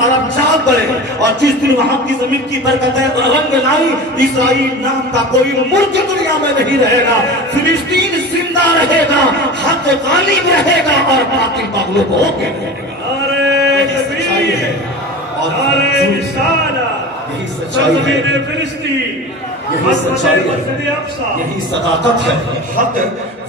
عرب جاگ پڑے اور جس دن وہاں کی زمین کی برکتیں رنگ لائی، اسرائیل نام کا کوئی ملک دنیا میں نہیں رہے گا، فلسطین زندہ رہے گا، حق غالب رہے گا اور باطل مغلوب ہو کے رہے گا۔ نعرہ تکبیر، نعرہ رسالت، سرزمین فلسطین، یہی سچائی ہے، یہی صداقت ہے۔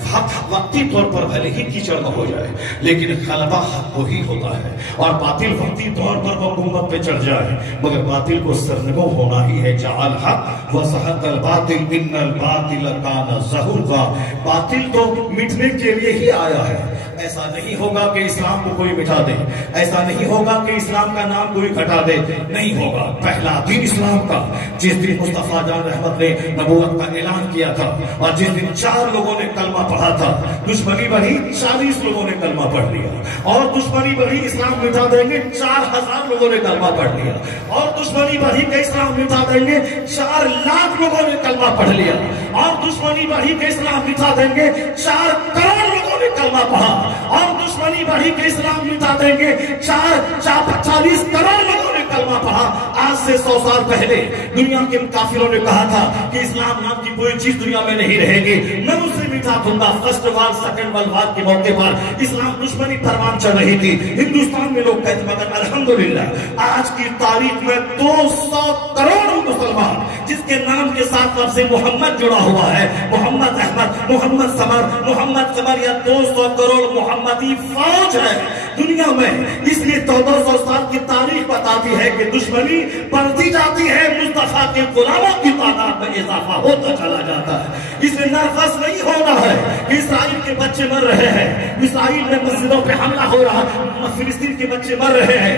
حق وقتی طور پر بھلے ہی کیچڑ نہ ہو جائے لیکن غلبہ حق کو ہی ہوتا ہے، اور باطل وقتی طور پر حکومت پہ چڑھ جائے مگر باطل کو سرنگو ہونا ہی ہے۔ جعل حق وزہق الباطل ان الباطل کان زہوقا، باطل تو مٹنے کے لیے ہی آیا ہے۔ ایسا نہیں ہوگا کہ اسلام کو کوئی مٹا دے، ایسا نہیں ہوگا کہ اسلام کا نام کوئی گھٹا دے، نہیں ہوگا۔ پہلا دن اسلام کا جس دن مصطفیٰ جان رحمت نے نبوت کا اعلان کیا تھا اور جس دن 4 لوگوں نے کلمہ پڑھا تھا، دشمنی بڑھی 40 لوگوں نے کلمہ پڑھ لیا، اور دشمنی بڑھی اسلام مٹا دیں گے 4000 لوگوں نے کلمہ پڑھ لیا، اور دشمنی بڑھی کہ اسلام مٹا دیں گے 4 لاکھ لوگوں نے کلمہ پڑھ لیا، اور دشمنی بڑھی کہ اسلام مٹا دیں گے 4 کروڑ لوگوں نے کلمہ پڑھا، اور دشمنی بڑھی کہ اسلام مٹا دیں گے 40 کروڑ لوگوں نے کلمہ پڑھا۔ آج سے 100 سال پہلے دنیا کے کافروں نے کہا تھا کہ اسلام نام کی کوئی چیز دنیا میں نہیں رہے گی، میں اسے مٹا دوں گا۔ First war second world war کے موقع پر اسلام دشمنی پروان چل رہی تھی، ہندوستان میں لوگ کہتے مگر الحمدللہ آج کی تاریخ میں 200 کروڑ مسلمان جس کے نام کے ساتھ لفظ محمد جڑا ہوا ہے، محمد احمد، محمد سمر، محمد قمر، یا 200 کروڑ محمدی فوج ہے دنیا میں۔ اس لیے 1400 سال کی تاریخ بتاتی ہے کہ دشمنی بڑھتی جاتی ہے، مصطفیٰ کے غلاموں کی تعداد میں اضافہ ہوتا چلا جاتا ہے۔ اس لیے نرفز نہیں ہونا ہے کہ اسرائیل کے بچے مر رہے ہیں، اسرائیل میں مسجدوں پہ حملہ ہو رہا ہے، فلسطین کے بچے مر رہے ہیں،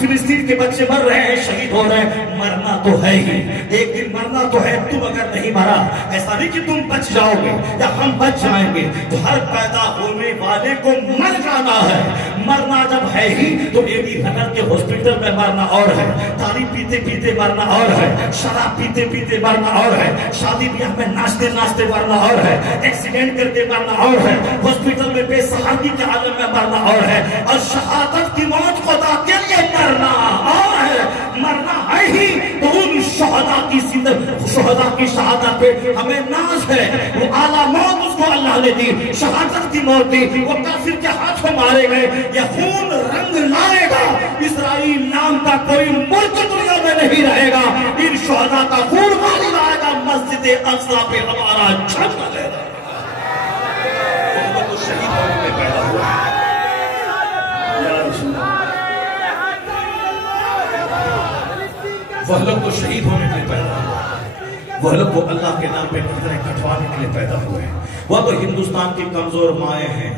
فلسطین کے بچے مر رہے ہیں، شہید ہو رہے ہیں۔ مرنا تو ہے ہی، ایک دن مرنا تو ہے۔ تم اگر نہیں مرا، ایسا نہیں کہ تم بچ جاؤ گے یا ہم بچ جائیں گے، تو ہر پیدا ہونے والے کو مر جانا ہے۔ مرنا جب ہے ہی تو ایڈی نگر کے ہاسپٹل میں مرنا اور ہے، تاریخ پیتے پیتے مرنا اور ہے، شراب پیتے پیتے مرنا اور ہے، شادی بیاہ میں ناچتے ناچتے مرنا اور ہے، ایکسیڈنٹ کر کے مرنا اور ہے، ہاسپٹل میں بے سہارگی کے عالم میں مرنا اور ہے، اور شہادت کی موت خدا کے لیے مرنا اور ہے۔ مرنا ہے ہی تو ان شہداء کی شہادت پہ ہمیں ناز ہے۔ وہ اعلیٰ موت اس کو اللہ نے دی، شہادت کی موت دی، وہ کافر کے ہاتھوں مارے گئے۔ یہ خون رنگ لائے گا، اسرائیل نام کا کوئی ملک دنیا میں نہیں رہے گا، ان شہداء کا خون غالب آئے گا، مسجد اقصی پہ ہمارا جھنڈا لے گا۔ وہ تو شہید ہونے میں پیدا ہوا ہے۔ وہ لوگ تو شہید ہونے کے لیے پیدا ہوئے، وہ لوگ تو اللہ کے نام پہ نظریں کٹوانے کے لیے پیدا ہوئے ہیں۔ وہ تو ہندوستان کی کمزور مائیں ہیں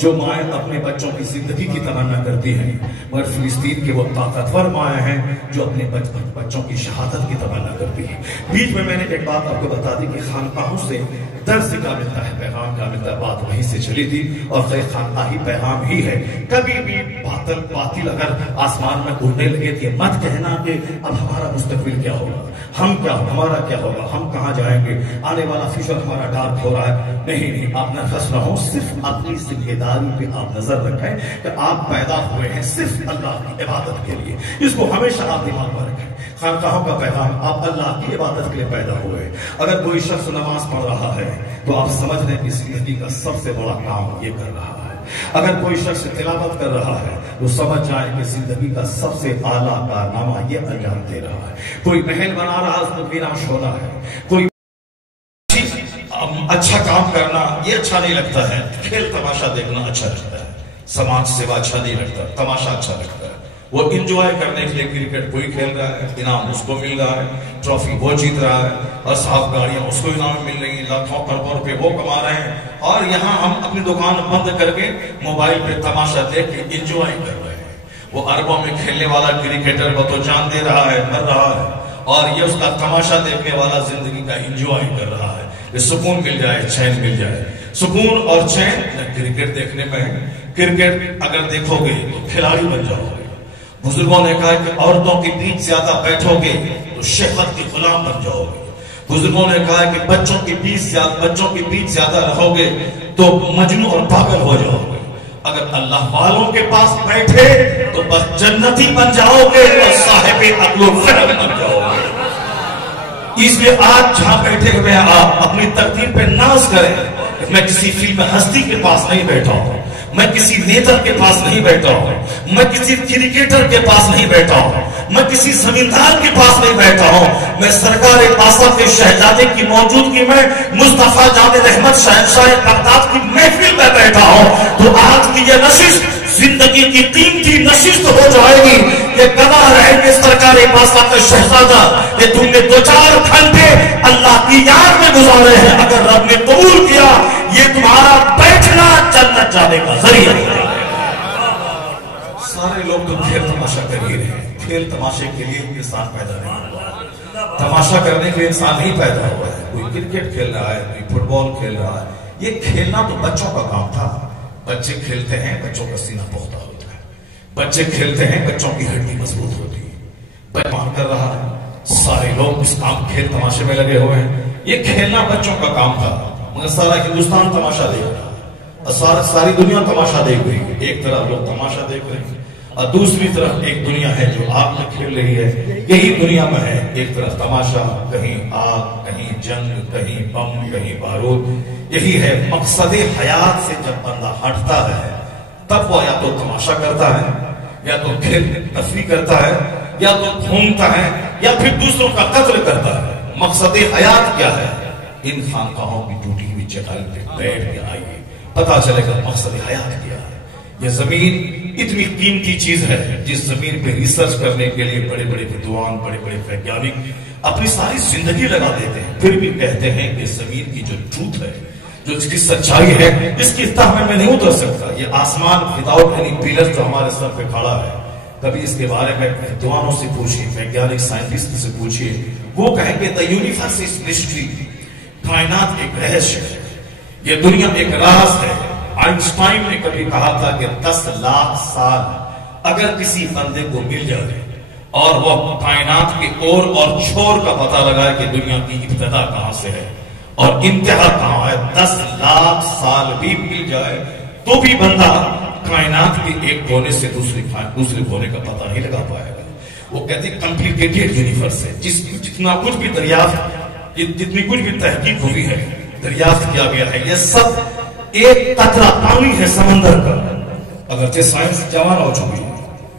جو مائیں اپنے بچوں کی زندگی کی تمنا کرتی ہیں، مگر فلسطین کے وہ طاقتور مائیں ہیں جو اپنے بچوں کی شہادت کی تمنا کرتی ہیں۔ بیچ میں نے ایک بات آپ کو بتا دی کہ خانقاہوں سے درس کا ملتا ہے، پیغام کا ملتا ہے، بات وہیں سے چلی تھی اور خیر خانقاہی پیغام ہی ہے۔ کبھی بھی باطل اگر آسمان میں اڑنے لگے تو مت کہنا کہ اب ہمارا مستقبل کیا ہوگا، ہمارا کیا ہوگا، ہم کہاں جائیں گے، آنے والا فیوچر ہمارا ڈارک ہو رہا ہے۔ نہیں، آپ نرفز نہ ہو، صرف اپنی ذمہ داری پہ آپ نظر رکھیں کہ آپ پیدا ہوئے ہیں صرف اللہ کی عبادت کے لیے۔ اس کو ہمیشہ آپ دماغ میں رکھیں۔ خانقاہوں کا پیغام، آپ اللہ کی عبادت کے لیے پیدا ہوئے۔ اگر کوئی شخص نماز پڑھ رہا ہے تو آپ سمجھ لیں کہ زندگی کا سب سے بڑا کام یہ کر رہا ہے۔ اگر کوئی شخص تلاوت کر رہا ہے تو سمجھ جائے کہ زندگی کا سب سے اعلیٰ کارنامہ یہ انجام دے رہا ہے۔ کوئی محل بنا رہا ہے، ویران ہونا ہے۔ کوئی اچھا کام کرنا یہ اچھا نہیں لگتا ہے، کھیل تماشا دیکھنا اچھا لگتا ہے، سماج سیوا اچھا نہیں لگتا، تماشا اچھا لگتا ہے۔ وہ انجوائے کرنے کے لیے کرکٹ کوئی کھیل رہا ہے، انعام اس کو مل رہا ہے، ٹرافی وہ جیت رہا ہے، اور صاحب گاڑیاں اس کو انعام مل رہی ہیں، لاکھوں کروڑوں روپے وہ کما رہے ہیں، اور یہاں ہم اپنی دکان بند کر کے موبائل پہ تماشا دیکھ کے انجوائے کر رہے ہیں۔ وہ اربوں میں کھیلنے والا کرکٹر وہ تو جان دے رہا ہے، مر رہا ہے، اور یہ اس کا تماشا دیکھنے والا زندگی کا انجوائے کر رہا ہے۔ سکون مل جائے، چین مل جائے، سکون اور چین کرکٹ دیکھنے میں ہے۔ کرکٹ اگر دیکھو گے تو کھلاڑی بن جاؤ گے۔ بزرگوں نے کہا کہ عورتوں کے بیچ زیادہ بیٹھو گے تو شہوت کے غلام بن جاؤ گے۔ بزرگوں نے کہا کہ بچوں کے بیچ زیادہ رہو گے تو مجنون اور پاگل ہو جاؤ گے۔ اگر اللہ والوں کے پاس بیٹھے تو بس جنتی بن جاؤ گے اور صاحب عقل و فہم بن جاؤ گے۔ اس لیے آج جہاں بیٹھے ہوئے آپ اپنی تقدیر پہ ناز کریں۔ میں کسی فلم ہستی کے پاس نہیں بیٹھا ہوں، میں کسی نیتا کے پاس نہیں بیٹھا ہوں، میں کسی کرکٹر کے پاس نہیں بیٹھا ہوں، میں کسی زمیندار کے پاس نہیں بیٹھا ہوں، میں سرکار پاسا کے شہزادے کی موجودگی میں مصطفیٰ جان رحمت شہنشاہ بغداد کی محفل میں بیٹھا ہوں۔ تو آج کی یہ نشست زندگی کی قیمتی نشست ہو جائے گی، یہ گواہ رہے گے سرکار پاسا کا شہزادہ کہ تم نے 2-4 گھنٹے اللہ کی یاد میں گزارے ہیں، اگر رب نے قبول کیا یہ تمہارا بیٹھنا جنت جانے کا ذریعہ ہے۔ سارے لوگ تو کھیل تماشا کر ہی رہے ہیں، کھیل تماشے کے لیے انسان پیدا نہیں ہوا، تماشا کرنے کے لیے انسان نہیں پیدا ہوا ہے۔ کوئی کرکٹ کھیل رہا ہے، کوئی فٹ بال کھیل رہا ہے، یہ کھیلنا تو بچوں کا کام تھا۔ بچے کھیلتے ہیں، بچوں کا سینہ پختہ ہوتا ہے، بچے کھیلتے ہیں، بچوں کی ہڈی مضبوط ہوتی ہے۔ بیان کر رہا ہے، سارے لوگ اس کام کھیل تماشے میں لگے ہوئے ہیں۔ یہ کھیلنا بچوں کا کام تھا، مگر سارا ہندوستان تماشا دیکھ رہا ہے، ساری دنیا تماشا دیکھ رہی ہے۔ ایک طرف لوگ تماشا دیکھ رہے ہیں اور دوسری طرف ایک دنیا ہے جو آگ میں کھیل رہی ہے۔ یہی دنیا میں ہے، ایک طرف تماشا، کہیں آگ، کہیں جنگ، کہیں بم، کہیں بارود۔ یہی ہے مقصد حیات سے جب بندہ ہٹتا ہے تب وہ یا تو تماشا کرتا ہے، یا تو کھیل تفریح کرتا ہے، یا تو گھومتا ہے، یا پھر دوسروں کا قتل کرتا ہے۔ مقصد حیات کیا ہے؟ ان خانقاہوں کی ٹوٹی ہوئی چٹائی پہ بیٹھ کے آئیے، پتا چلے گا مقصد حیات کیا ہے۔ یہ زمین اتنی قیمتی چیز ہے جس زمین پہ ریسرچ کرنے کے لیے بڑے بڑے ودوان، بڑے بڑے ویگیانک اپنی ساری زندگی لگا دیتے ہیں، پھر بھی کہتے ہیں کہ زمین کی جو ٹروتھ ہے، جو اس کی سچائی ہے، اس کی تہ میں نہیں اتر سکتا۔ یہ آسمان وداؤٹ اینی پلر جو ہمارے سر پہ کھڑا ہے، کبھی اس کے بارے میں ودوانوں سے پوچھیے، ویگیانک سائنٹسٹ سے پوچھیے، وہ کہیں گے the universe is mystery، کائنات ایک رہس ہے، یہ دنیا ایک راز ہے۔ آئنسٹائن نے کبھی کہا تھا کہ 10 لاکھ سال اگر کسی بندے کو مل جائے اور وہ کائنات کے اور چھور کا پتہ لگائے کہ دنیا کی ابتدا کہاں سے ہے اور انتہا کہاں ہے، 10 لاکھ سال بھی مل جائے تو بھی بندہ کائنات کے ایک کونے سے دوسرے کونے کا پتہ نہیں لگا پائے گا۔ وہ کہتے ہیں کمپلیکیٹڈ یونیورس ہے، جتنا کچھ بھی دریافت، جتنی کچھ بھی تحقیق ہوئی ہے، دریافت کیا گیا ہے، یہ سب ایک قطرہ پانی ہے سمندر کا۔ اگرچہ سائنس جوان ہو چکی ہے،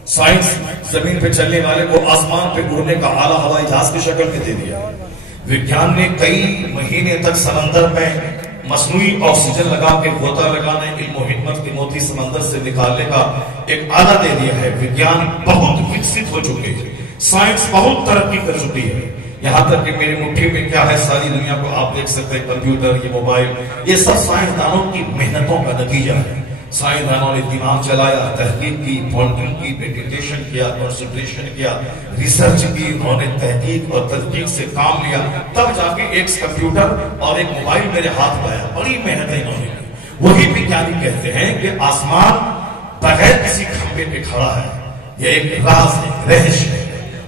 سائنس زمین پہ چلنے والے کو آسمان پہ اڑنے کا آلہ ہوائی جہاز کی شکل میں دے دیا۔ وگیان نے کئی مہینے تک سمندر میں مصنوعی آکسیجن لگا کے غوطہ لگانے، علم و حکمت کے موتی سمندر سے نکالنے کا ایک آلہ دے دیا ہے۔ وگیان بہت وکست ہو چکے ہیں، سائنس بہت ترقی کر چکی ہے، یہاں تک کہ میری مٹھی میں کیا ہے ساری دنیا کو آپ دیکھ سکتے ہیں، کمپیوٹر، یہ موبائل، یہ سب سائنسدانوں کی محنتوں کا نتیجہ ہے۔ سائنسدانوں نے دماغ چلایا، تحقیق کی، پونڈنگ کی، میڈیٹیشن کیا، کنسنٹریشن کیا، ریسرچ کی، انہوں نے تحقیق اور تدقیق سے کام لیا، تب جا کے ایک کمپیوٹر اور ایک موبائل میرے ہاتھ میں آیا۔ بڑی محنتیں انہوں نے کی۔ وہی وگیانی کہتے ہیں کہ آسمان بغیر کسی کھمبے پہ کھڑا ہے، یہ ایک راز ہے، رہش ہے۔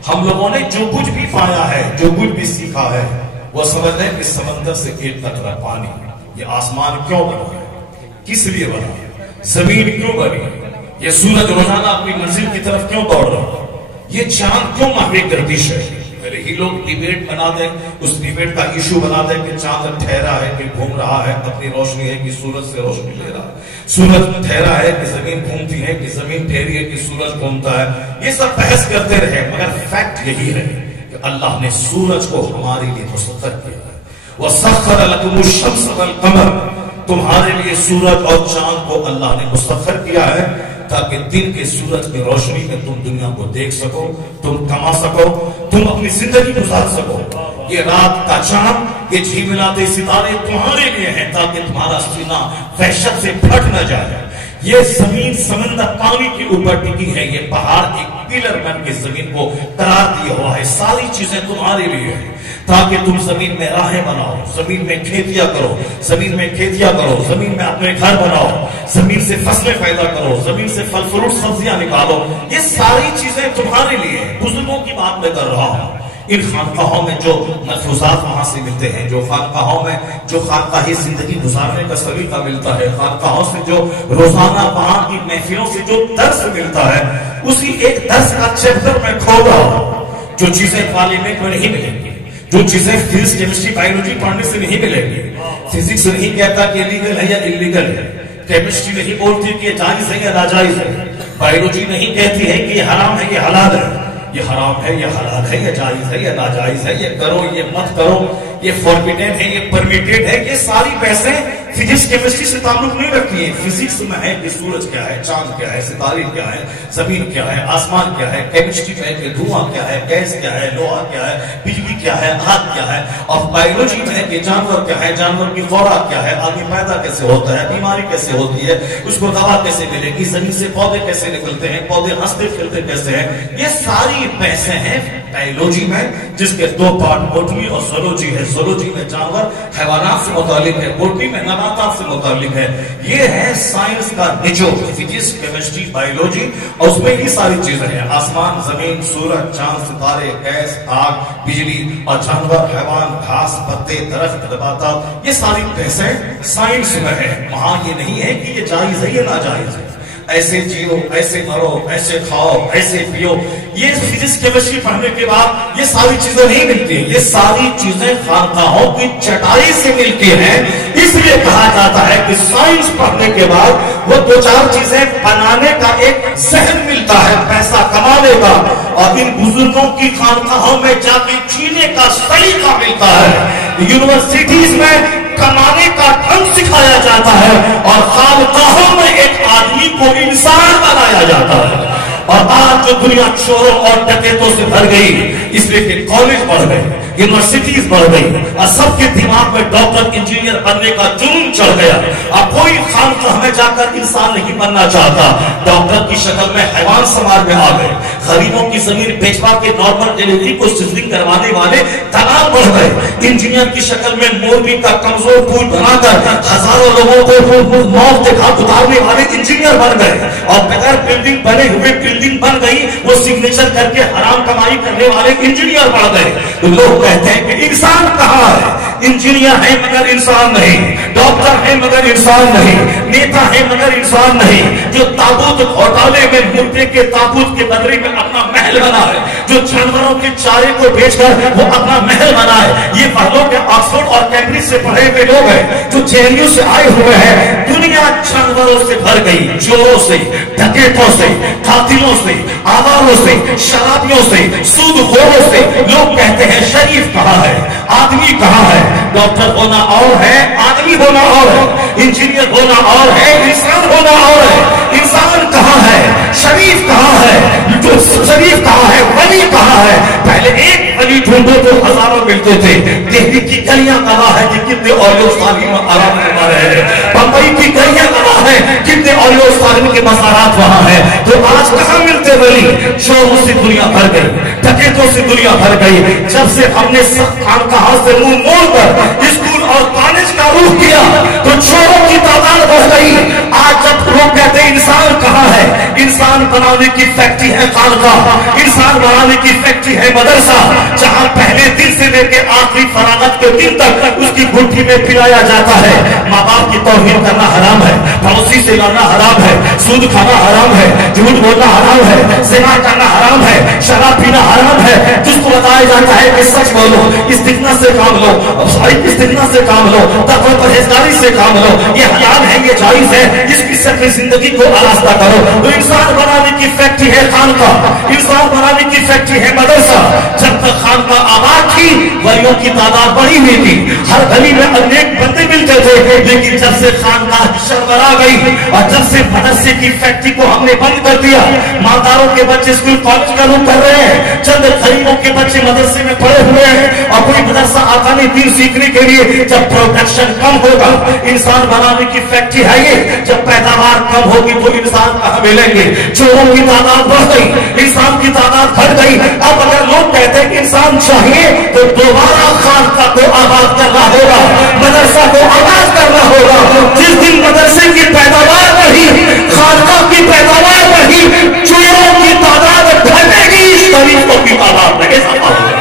ہم لوگوں نے جو کچھ بھی پایا ہے، جو کچھ بھی سیکھا ہے، وہ سمجھ لیں کہ سمندر سے ایک قطرہ پانی، یہ آسمان کیوں بنا ہے، کس لیے بنا ہے، زمین کیوں بنی، یہ سورج روزانہ اپنی منزل کی طرف کیوں دوڑ رہا ہے، یہ چاند کیوں محو گردش ہے۔ پہلے ہی لوگ ڈیبیٹ بنا دیں، اس ڈیبیٹ کا ایشو بنا دیں کہ چاند ٹھہرا ہے کہ گھوم رہا ہے، اپنی روشنی ہے کہ سورج سے روشنی لے رہا ہے، سورج ٹھہرا ہے کہ زمین گھومتی ہے، کہ زمین ٹھہری ہے کہ سورج گھومتا ہے۔ یہ سب بحث کرتے رہے، مگر فیکٹ یہی ہے کہ اللہ نے سورج کو ہمارے لیے مسخر کیا ہے۔ وَسَخَّرَ لَكُمُ الشَّمْسَ وَالْقَمَرَ، تمہارے لیے سورج اور چاند کو اللہ نے مسخر کیا ہے تاکہ دن کے سورج کی روشنی میں تم دنیا کو دیکھ سکو، تم کما سکو، تم اپنی زندگی گزار سکو۔ یہ رات کا چاند، یہ جھلملاتے ستارے تمہارے لیے ہیں تاکہ تمہارا سینہ وحشت سے پھٹ نہ جائے۔ یہ زمین سمندر پانی کے اوپر ٹکی ہے، یہ پہاڑ ایک پلر بن کے زمین کو قرار دیا ہوا ہے۔ ساری چیزیں تمہارے لیے ہیں تاکہ تم زمین میں راہیں بناؤ، زمین میں کھیتیاں کرو، زمین میں کھیتیاں کرو، زمین میں اپنے گھر بناؤ، زمین سے فصلیں پیدا کرو، زمین سے پھل فروٹ سبزیاں نکالو۔ یہ ساری چیزیں تمہارے لیے ہیں۔ بزرگوں کی بات میں کر رہا ہوں، ان خانقاہوں میں جو ملفوظات وہاں سے ملتے ہیں، جو خانقاہوں میں جو خانقاہی زندگی گزارنے کا سلیقہ ملتا ہے، خانقاہوں سے جو روزانہ وہاں کی محفلوں سے جو درس ملتا ہے، اسی ایک درس کا چیپٹر میں کھول رہا ہوں۔ جو چیزیں پارلیمنٹ میں نہیں ملیں گی، جو چیزیں فزکس کیمسٹری بایولوجی پڑھنے سے نہیں ملیں گی۔ فزکس نہیں کہتا کہ لیگل ہے یا انلیگل ہے، کیمسٹری نہیں بولتی کہ جائز ہے یا ناجائز ہے، بایولوجی نہیں کہتی ہے کہ یہ حرام ہے یہ حلال ہے، یہ حرام ہے یہ حلال ہے، یہ جائز ہے یا ناجائز ہے، یہ کرو یہ مت کرو، یہ فوربیڈن ہے یہ پرمیٹڈ ہے۔ یہ ساری بحثیں فزکس کیمسٹری سے تعلق نہیں رکھتی ہیں۔ فزکس میں ہے کہ سورج کیا ہے، چاند کیا ہے، ستارے کیا ہے، زمین کیا ہے، آسمان کیا ہے۔ کیمسٹری میں ہے کہ دھواں کیا ہے، گیس کیا ہے، لوہا کیا ہے، بجلی کیا ہے، آگ کیا ہے۔ اور بایولوجی میں ہے کہ جانور کیا ہے، جانور کی خوراک کیا ہے، آدمی پیدا کیسے ہوتا ہے، بیماری کیسے ہوتی ہے، اس کو دوا کیسے ملے گی، زمین سے پودے کیسے نکلتے ہیں، پودے ہنستے پھرتے کیسے ہیں۔ یہ ساری بحثیں ہیں بایولوجی میں، جس کے دو پارٹ بوٹنی اور زولوجی ہے۔ زولوجی میں جانور حیوانات سے متعلق ہے، بوٹنی میں نباتات سے متعلق ہے۔ یہ ہے سائنس کا نچوڑ، فزکس کیمسٹری بایولوجی، اور اس میں یہ ساری چیزیں ہیں، آسمان زمین سورج چاند ستارے گیس آگ بجلی اور جانور حیوان گھاس پتے درخت نباتات، یہ ساری بحثیں سائنس میں ہے۔ وہاں یہ نہیں ہے کہ یہ جائز ہے یا ناجائز ہے، ایسے جیو ایسے مرو ایسے کھاؤ ایسے پیو۔ یہ فزکس کیمسٹری پڑھنے کے بعد یہ ساری چیزیں نہیں ملتی، یہ ساری چیزیں خانقاہوں کی چٹائی سے ملتی ہیں۔ اس لیے کہا جاتا ہے کہ سائنس پڑھنے کے بعد وہ دو چار چیزیں بنانے کا ایک ذہن ملتا ہے، پیسہ کمانے کا، اور ان بزرگوں کی خانقاہوں میں جا کے جینے کا سلیقہ ملتا ہے۔ یونیورسٹیز میں کمانے کا ڈھنگ سکھایا جاتا ہے، اور خانقاہوں میں ایک آدمی کو انسان بنایا جاتا ہے۔ اور آج جو دنیا چوروں اور ڈکیتوں سے بھر گئی، اس لیے کہ کالج بڑھ گئے، یونیورسٹیز بڑھ گئی، اور سب کے دماغ میں ڈاکٹر انجینئر بننے کا جنون چڑھ گیا۔ اب کوئی خانقاہ میں جا کر انسان نہیں بننا چاہتا، ڈاکٹر کی شکل میں حیوان سماج میں آ گئے، غریبوں کی زمین بیچوا کے نارمل ڈیلیوری کو سیزرنگ کروانے والے دلال بڑھ گئے، انجینئر کی شکل میں موربی کا کمزور پول بنا کر ہزاروں لوگوں کو موت کے گھاٹ اتارنے والے انجینئر بن گئے، اور بغیر بلڈنگ بنے ہوئے بلڈنگ بن گئی وہ سگنیچر کر کے حرام کمائی کرنے والے انجینئر بڑھ گئے۔ لوگ کہتے ہیں کہ انسان کہاں ہے، انجینئر ہے مگر انسان نہیں، ڈاکٹر ہے مگر انسان نہیں، نیتا ہے مگر انسان نہیں، جو تابوت گھوٹالے میں مردے کے تابوت کے بدلے میں اپنا محل بنا ہے، جو جانوروں کے چارے کو بیچ کر وہ اپنا محل بنا ہے۔ یہ پہلو کے آکسفورڈ اور کیمبرج سے پڑھے ہوئے لوگ ہیں جو جیلیوں سے آئے ہوئے ہیں۔ دنیا جانوروں سے بھر گئی، چوروں سے، ڈکیتوں سے، قاتلوں سے، آواروں سے، شرابیوں سے، سود خوروں سے۔ لوگ کہتے ہیں شریف کہاں ہے، آدمی کہاں ہے؟ ڈاکٹر ہونا اور ہے، آدمی ہونا اور ہے، انجینئر ہونا اور ہے، انسان ہونا اور ہے۔ انسان کہاں ہے، شریف کہاں ہے، جو شریف کہاں ہے، ولی کہاں ہے؟ پہلے ایک ولی ڈھونڈو تو ہزاروں ملتے تھے۔ دہلی کی گلیاں گواہ ہے کہ کتنے اولیاء صالحین آرام فرما رہے ہیں، بمبئی کی گلیاں گواہ ہے کتنے اولیاء صالحین کے مزارات وہاں ہیں۔ تو آج کہاں ملتے ولی؟ چوروں سے دنیا بھر گئی، ڈکیتوں سے دنیا بھر گئی۔ جب سے ہم نے سب خانقاہوں سے منہ موڑ کر اسکول اور کالج کا رخ کیا تو چوروں کی تعداد بڑھ گئی۔ آج جب لوگ کہتے ہیں انسان کہاں ہے، انسان بنانے کی فیکٹری ہے خانقاہ، انسان بنانے کی فیکٹری ہے مدرسہ، جہاں پہلے دن سے لے کے آخری فراغت کے دن تک اس کی گھٹی میں پلایا جاتا ہے۔ ماں باپ کی توہین کرنا حرام ہے، پڑوسی سے لڑنا حرام ہے، سود کھانا حرام ہے، جھوٹ بولنا حرام ہے، زنا کرنا حرام ہے، شراب پینا حرام ہے۔ جس کو بتایا جاتا ہے کہ سچ بولو، استغنا سے کام لو، استغنا سے کام لو، تقوی پرہیزگاری سے کام لو، یہ حلال ہے یہ جائز ہے، اس کی سے زندگی کو آراستہ کرو۔ تو انسان بنانے کی فیکٹری ہے خانقاہ، انسان بنانے کی فیکٹری ہے مدرسہ۔ جب تک خانقاہ آباد تھی ولیوں کی تعداد بڑی ہوئی تھی، ہر گلی میں انیک بندے ملتے تھے، لیکن جب سے خانقاہ شربرا گئی اور جب سے مدرسے کی فیکٹری کو ہم نے بند کر دیا، مالداروں کے بچے اسکول کالج کا رخ کر رہے ہیں، چند غریبوں کے بچے مدرسے میں پڑے ہوئے ہیں، اور کوئی مدرسہ آتا نہیں دین سیکھنے کے لیے۔ جب پروڈکشن کم ہوگا، انسان بنانے کی فیکٹری ہے یہ، جب پیداوار کم ہوگی تو انسان کہاں ملیں گے؟ چوروں کی تعداد بڑھ گئی، انسان کی تعداد گھٹ گئی۔ اب اگر لوگ کہتے ہیں کہ انسان چاہیے تو دوبارہ خانقاہ کو آباد کرنا ہوگا، مدرسہ کو آباد کرنا ہوگا۔ جس دن مدرسے کی پیداوار بڑھی، خانقاہ کی پیداوار بڑھی، چوروں کی تعداد گھٹے گی، شریفوں کی تعداد میں اضافہ ہوگا۔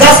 10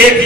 1